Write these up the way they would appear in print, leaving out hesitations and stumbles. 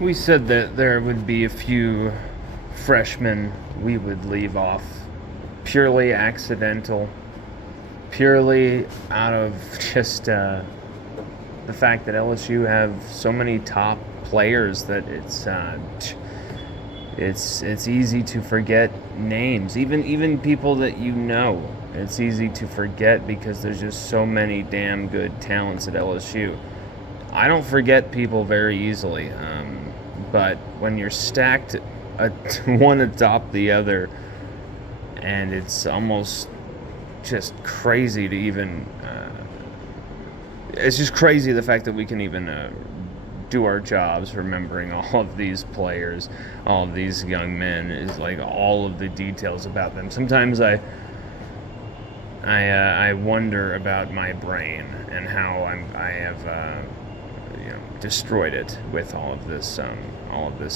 We said that there would be a few freshmen we would leave off purely accidental, purely out of just the fact that LSU have so many top players that it's easy to forget names, even people that you know. It's easy to forget because there's just so many damn good talents at LSU. I don't forget people very easily, but when you're stacked one atop the other, and it's almost just crazy to even. It's just crazy the fact that we can even do our jobs remembering all of these players, all of these young men, is like all of the details about them. Sometimes I wonder about my brain and how I have destroyed it with all of this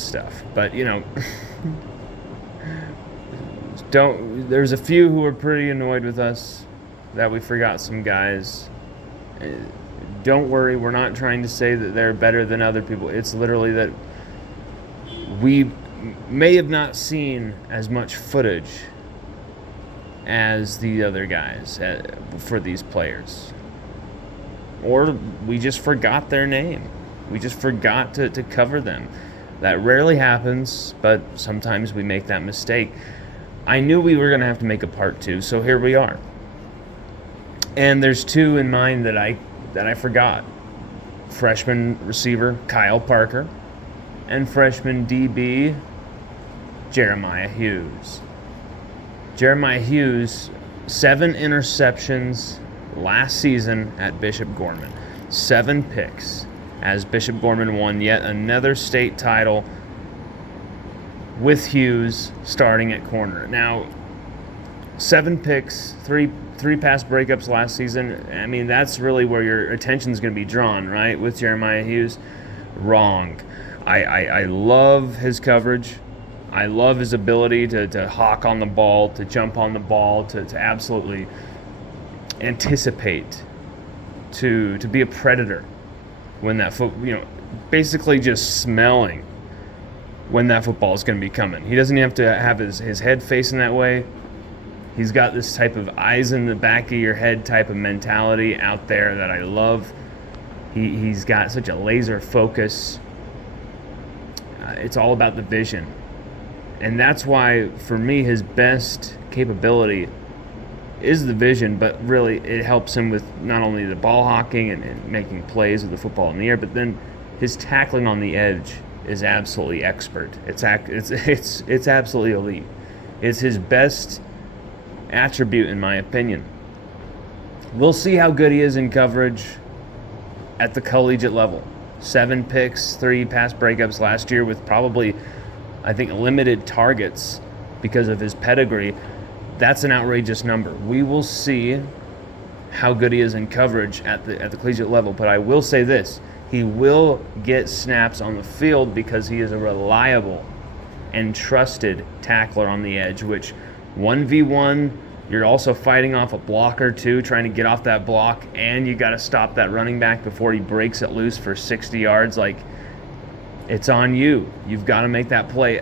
stuff. But there's a few who are pretty annoyed with us that we forgot some guys. Don't worry, we're not trying to say that they're better than other people. It's literally that we may have not seen as much footage as the other guys for these players. Or we just forgot their name. We just forgot to cover them. That rarely happens, but sometimes we make that mistake. I knew we were going to have to make a part 2, so here we are. And there's 2 in mind that I forgot. Freshman receiver Kyle Parker and freshman DB Jeremiah Hughes. Jeremiah Hughes, 7 interceptions last season at Bishop Gorman. 7 picks as Bishop Gorman won yet another state title with Hughes starting at corner. Now, 7 picks, 3 pass breakups last season. I mean, that's really where your attention is going to be drawn, right? With Jeremiah Hughes. Wrong. I love his coverage. I love his ability to hawk on the ball, to jump on the ball, to absolutely anticipate, to be a predator when that basically just smelling when that football is going to be coming. He doesn't have to have his head facing that way. He's got this type of eyes in the back of your head type of mentality out there that I love. He's got such a laser focus. It's all about the vision. And that's why, for me, his best capability is the vision, but really it helps him with not only the ball hawking and making plays with the football in the air, but then his tackling on the edge is absolutely expert. It's absolutely elite. It's his best attribute, in my opinion. We'll see how good he is in coverage at the collegiate level. 7 picks, 3 pass breakups last year with probably, I think, limited targets because of his pedigree. That's an outrageous number. We will see how good he is in coverage at the collegiate level, but I will say this. He will get snaps on the field because he is a reliable and trusted tackler on the edge, which 1v1, you're also fighting off a blocker too, trying to get off that block, and you got to stop that running back before he breaks it loose for 60 yards. Like, it's on you. You've got to make that play.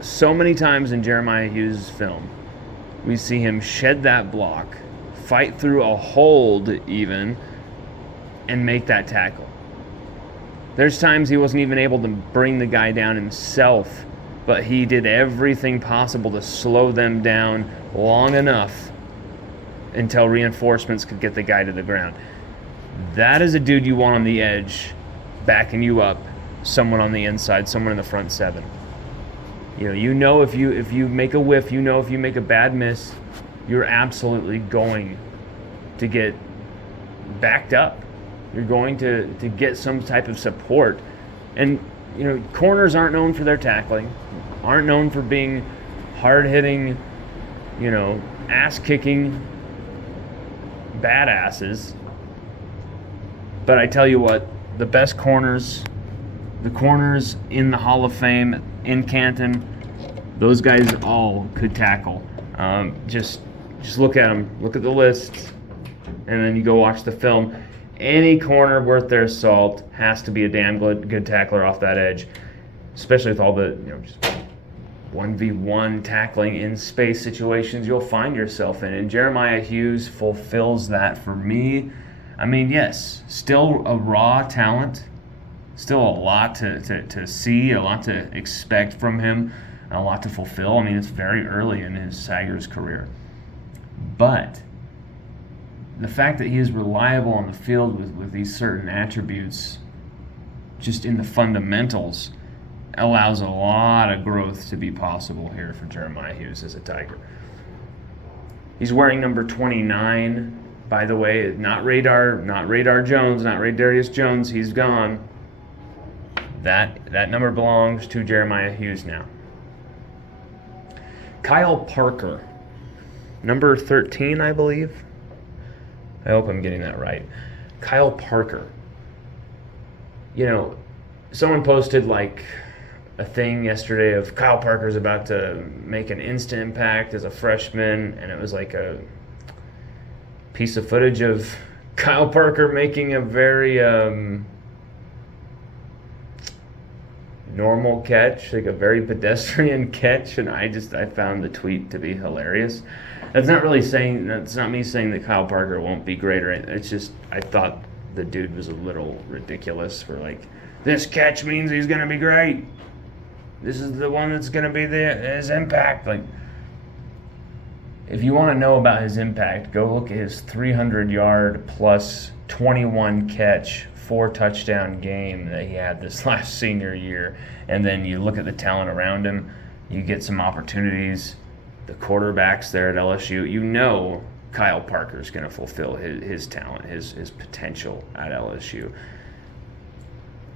So many times in Jeremiah Hughes' film, we see him shed that block, fight through a hold even, and make that tackle. There's times he wasn't even able to bring the guy down himself, but he did everything possible to slow them down long enough until reinforcements could get the guy to the ground. That is a dude you want on the edge, backing you up, someone on the inside, someone in the front 7. You know if you make a whiff, if you make a bad miss, you're absolutely going to get backed up. You're going to get some type of support. And corners aren't known for their tackling, aren't known for being hard-hitting, ass-kicking badasses. But I tell you what, the best corners, the corners in the Hall of Fame in Canton, those guys all could tackle. Just look at them. Look at the list, and then you go watch the film. Any corner worth their salt has to be a damn good tackler off that edge. especially with all the just 1v1 tackling in space situations you'll find yourself in. And Jeremiah Hughes fulfills that for me. I mean, yes, still a raw talent, still a lot to see, a lot to expect from him, a lot to fulfill. I mean, it's very early in his Tigers career. But the fact that he is reliable on the field with these certain attributes, just in the fundamentals, allows a lot of growth to be possible here for Jeremiah Hughes as a Tiger. He's wearing number 29, by the way. Not Radar Jones, not Radarius Jones. He's gone. That number belongs to Jeremiah Hughes now. Kyle Parker, number 13, I believe. I hope I'm getting that right. Kyle Parker. Someone posted like a thing yesterday of Kyle Parker's about to make an instant impact as a freshman, and it was like a piece of footage of Kyle Parker making a very normal catch, like a very pedestrian catch, and I found the tweet to be hilarious. That's not me saying that Kyle Parker won't be greater. It's just I thought the dude was a little ridiculous for like, this catch means he's gonna be great. This is the one that's going to be his impact. Like, if you want to know about his impact, go look at his 300-yard plus 21 catch, 4 touchdown game that he had this last senior year. And then you look at the talent around him. You get some opportunities. The quarterbacks there at LSU. Kyle Parker's going to fulfill his talent, his potential at LSU.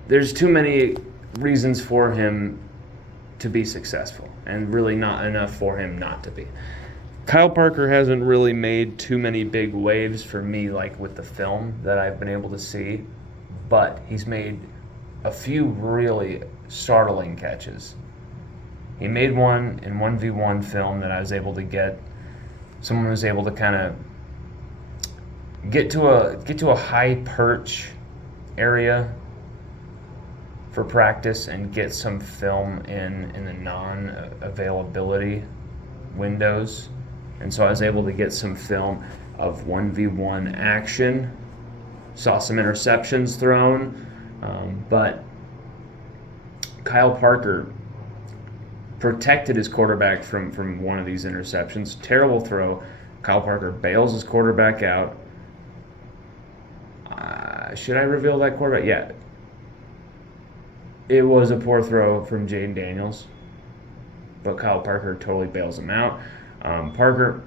There's too many reasons for him to be successful, and really not enough for him not to be. Kyle Parker hasn't really made too many big waves for me, like with the film that I've been able to see, but he's made a few really startling catches. He made one in 1v1 film that I was able to get. Someone was able to kind of get to a high perch area for practice and get some film in the non-availability windows. And so I was able to get some film of 1v1 action. Saw some interceptions thrown, but Kyle Parker protected his quarterback from one of these interceptions. Terrible throw. Kyle Parker bails his quarterback out. Should I reveal that quarterback? Yeah. It was a poor throw from Jaden Daniels, but Kyle Parker totally bails him out. Parker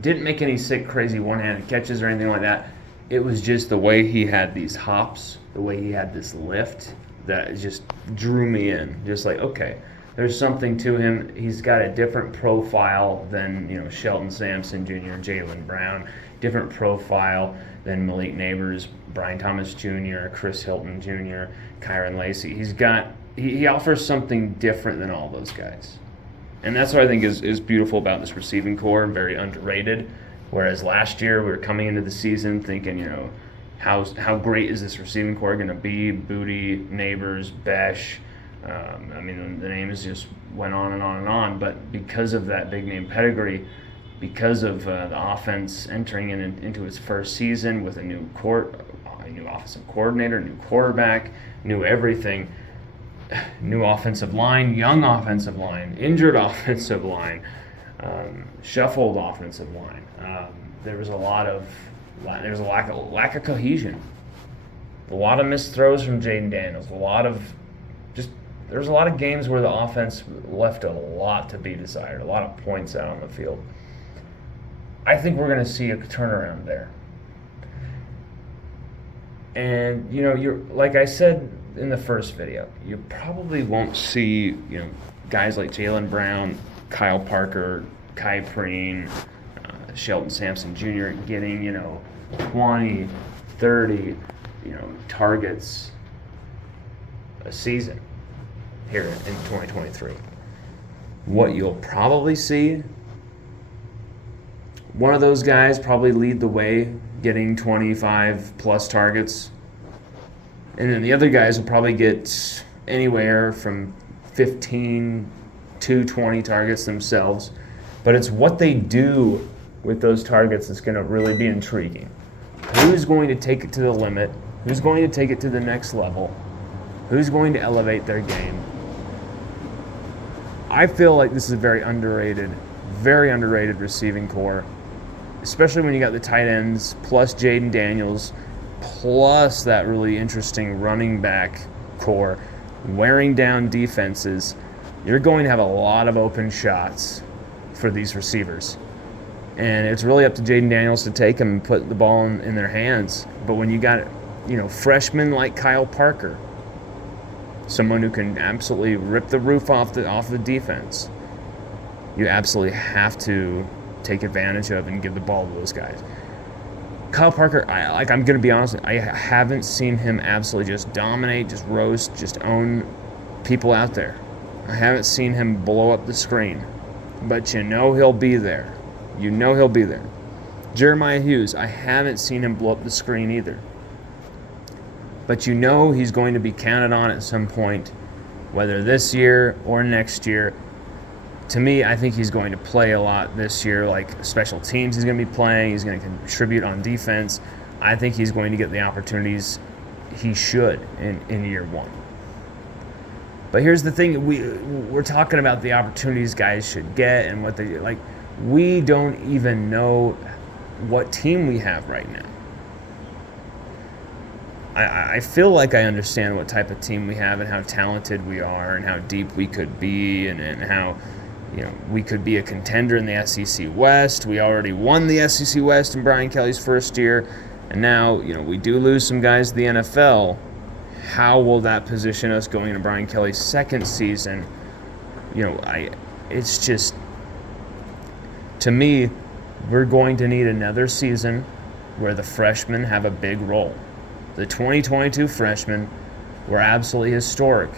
didn't make any sick, crazy one-handed catches or anything like that. It was just the way he had these hops, the way he had this lift that just drew me in. Just like, okay, there's something to him. He's got a different profile than Shelton Sampson Jr., Jaylen Brown. Different profile than Malik Neighbors, Brian Thomas Jr., Chris Hilton Jr., Kyron Lacey. He offers something different than all those guys. And that's what I think is beautiful about this receiving core and very underrated. Whereas last year we were coming into the season thinking, how great is this receiving core going to be? Booty, Neighbors, Besh. The names just went on and on and on. But because of that big name pedigree, because of the offense entering into its first season with a new offensive coordinator, new quarterback, new everything, new offensive line, young offensive line, injured offensive line, shuffled offensive line. There was a lack of cohesion. A lot of missed throws from Jaden Daniels. There was a lot of games where the offense left a lot to be desired, a lot of points out on the field. I think we're going to see a turnaround there. And, you're like I said in the first video, you probably won't see, guys like Jaylen Brown, Kyle Parker, Kai Preen, Shelton Sampson Jr. getting, 20, 30, targets a season here in 2023. What you'll probably see, one of those guys probably lead the way, getting 25 plus targets. And then the other guys will probably get anywhere from 15 to 20 targets themselves, but it's what they do with those targets that's going to really be intriguing. Who's going to take it to the limit? Who's going to take it to the next level? Who's going to elevate their game? I feel like this is a very underrated receiving core, especially when you got the tight ends, plus Jaden Daniels, plus that really interesting running back core, wearing down defenses. You're going to have a lot of open shots for these receivers. And it's really up to Jaden Daniels to take them and put the ball in their hands. But when you got, freshmen like Kyle Parker, someone who can absolutely rip the roof off the defense, you absolutely have to take advantage of and give the ball to those guys. Kyle Parker, I'm going to be honest, I haven't seen him absolutely just dominate, just roast, just own people out there. I haven't seen him blow up the screen, but he'll be there. He'll be there. Jeremiah Hughes, I haven't seen him blow up the screen either. But he's going to be counted on at some point, whether this year or next year. To me, I think he's going to play a lot this year, like special teams he's going to be playing. He's going to contribute on defense. I think he's going to get the opportunities he should in year one. But here's the thing, we're talking about the opportunities guys should get and what they like. We don't even know what team we have right now. I feel like I understand what type of team we have and how talented we are and how deep we could be and how we could be a contender in the SEC West. We already won the SEC West in Brian Kelly's first year, and now we do lose some guys to the NFL. How will that position us going into Brian Kelly's second season? It's just, to me, we're going to need another season where the freshmen have a big role. The 2022 freshmen were absolutely historic.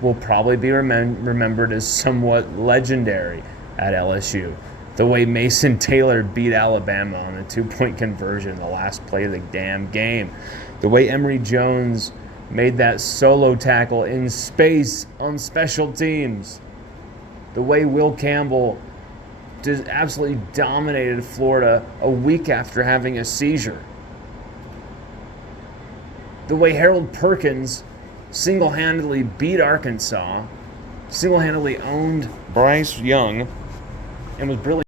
Will probably be remembered as somewhat legendary at LSU. The way Mason Taylor beat Alabama on a 2-point conversion the last play of the damn game. The way Emory Jones made that solo tackle in space on special teams. The way Will Campbell just absolutely dominated Florida a week after having a seizure. The way Harold Perkins single-handedly beat Arkansas, single-handedly owned Bryce Young, and was brilliant.